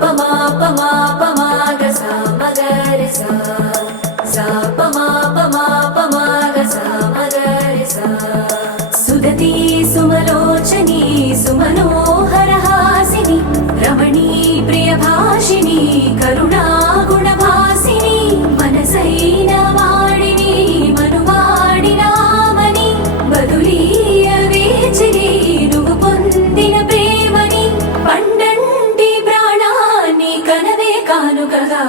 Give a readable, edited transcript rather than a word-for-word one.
ప మా ప మా ప మా గ సా మ గ రి సా సా ప మా ప మా ప మా గ సా మ గ రి సా సుదతి సుమలోచని సుమనోహర హాసిని రమణీ ప్రియ భాషిని కరుణా గుణ భాసిని మనసైన వాడిని మనువాడినామని బదులీయ వేచిని నువ్వు పొందిన ప్రేమని పండంటి ప్రాణాన్ని కనవే కానుకగా